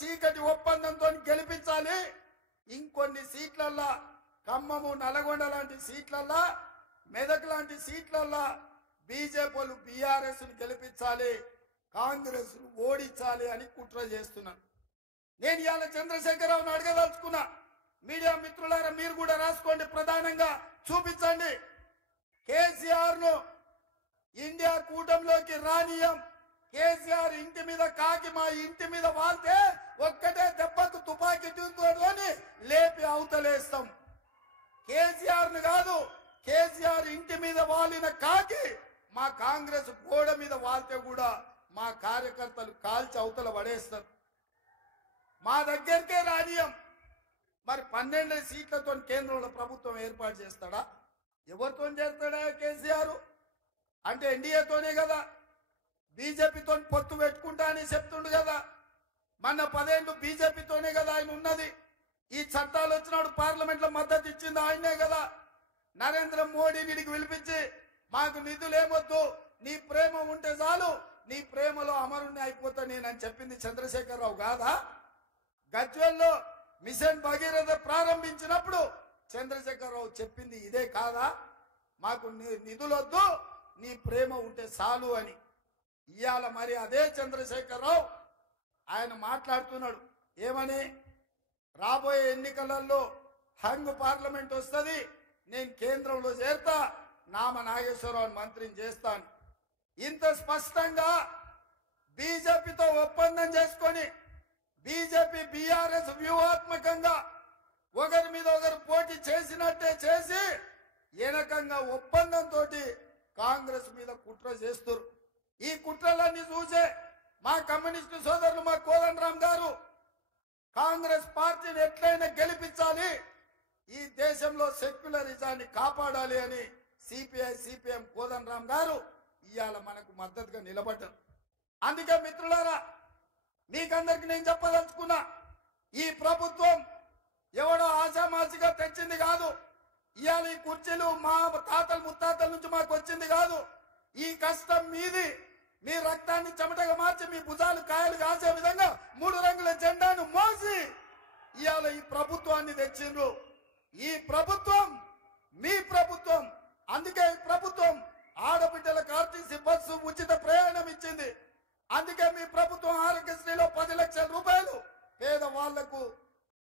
చీకటి ఒప్పందంతో గెలిపించాలి. ఇంకొన్ని సీట్లల్లా ఖమ్మము నల్గొండ లాంటి సీట్లల్లా మెదక్ లాంటి సీట్లల్లా బీజేపీలు బీఆర్ఎస్ గెలిపించాలి, కాంగ్రెస్ ఓడించాలి అని కుట్ర చేస్తున్నాను. నేను ఇవాళ చంద్రశేఖరరావును అడగదలుచుకున్నా. మీడియా మిత్రులారా మీరు కూడా రాసుకోండి, ప్రధానంగా చూపించండి. కేసీఆర్ ను ఇండియా కూటమిలోకి రానియం. కేసీఆర్ ఇంటి మీద కాకి మా ఇంటి మీద వాళ్తే ఒక్కటే దెబ్బకు తుపాకీ తోని లేపి అవతలేస్తాం. కేసీఆర్ ను కాదు, కేసీఆర్ ఇంటి మీద వాలిన కాకి మా కాంగ్రెస్ గోడ మీద వాళ్తే కూడా మా కార్యకర్తలు కాల్చి అవతల పడేస్తారు. మా దగ్గరికే రానియం. మరి 12 సీట్లతో కేంద్రంలో ప్రభుత్వం ఏర్పాటు చేస్తాడా? ఎవరితో చేస్తాడా కేసీఆర్? అంటే ఎన్డీఏతోనే కదా, బీజేపీతో పొత్తు పెట్టుకుంటా అని చెప్తుండు కదా. మొన్న 10 ఏళ్ళు బీజేపీతోనే కదా ఆయన ఉన్నది. ఈ చట్టాలు వచ్చినప్పుడు పార్లమెంట్ లో మద్దతు ఇచ్చింది ఆయనే కదా. నరేంద్ర మోడీని పిలిపించి మాకు నిధులేమొద్దు, నీ ప్రేమ ఉంటే చాలు, నీ ప్రేమలో అమరుణ్ణి అయిపోతా నేనని చెప్పింది చంద్రశేఖరరావు కాదా? గజ్వేల్లో మిషన్ భగీరథ ప్రారంభించినప్పుడు చంద్రశేఖరరావు చెప్పింది ఇదే కాదా? మాకు నిధులొద్దు, నీ ప్రేమ ఉంటే చాలు అని. ఇవాళ మరి అదే చంద్రశేఖరరావు ఆయన మాట్లాడుతున్నాడు ఏమని, రాబోయే ఎన్నికలలో హంగ్ పార్లమెంట్ వస్తుంది, నేను కేంద్రంలో చేరతా, నామ నాగేశ్వరరావు మంత్రిని చేస్తాను. ఇంత స్పష్టంగా బీజేపీతో ఒప్పందం చేసుకొని బీజేపీ బీఆర్ఎస్ వ్యూహాత్మకంగా ఒకరి మీద ఒకరు పోటీ చేసినట్టే చేసి ఏనకంగా ఒప్పందంతో కాంగ్రెస్ మీద కుట్ర చేస్తారు. ఈ కుట్రలన్నీ చూసే మా కమ్యూనిస్టు సోదరులు మా కోదండరామ్ గారు కాంగ్రెస్ పార్టీని ఎట్లయినా గెలిపించాలి, ఈ దేశంలో సెక్యులరిజాన్ని కాపాడాలి అని సిపిఐ సిపిఎం కోదండరామ్ గారు ఇవాళ మనకు మద్దతుగా నిలబడ్డారు. అందుకే మిత్రులారా మీకందరికి నేను చెప్పదలుచుకున్నా, ఈ ప్రభుత్వం ఎవడో ఆశామాసిగా తెచ్చింది కాదు. ఇవాళ ఈ కుర్చీలు మా తాతలు ముత్తాతల నుంచి మాకు వచ్చింది కాదు. ఈ కష్టం మీది. మీ రక్తాన్ని చెమటగా మార్చి మీ భుజాలు కాయలు కాసే విధంగా 3 రంగుల జెండాను మోసి ఇవాళ ఈ ప్రభుత్వాన్ని తెచ్చిండ్రు. ఈ ప్రభుత్వం మీ ప్రభుత్వం. అందుకే ఈ ప్రభుత్వం ఆడబిడ్డలకు ఆర్టీసీ బస్సు ఉచిత ప్రయాణం ఇచ్చింది. అందుకే మీ ప్రభుత్వం ఆరోగ్యశ్రీలో 10 లక్షల రూపాయలు పేదవాళ్లకు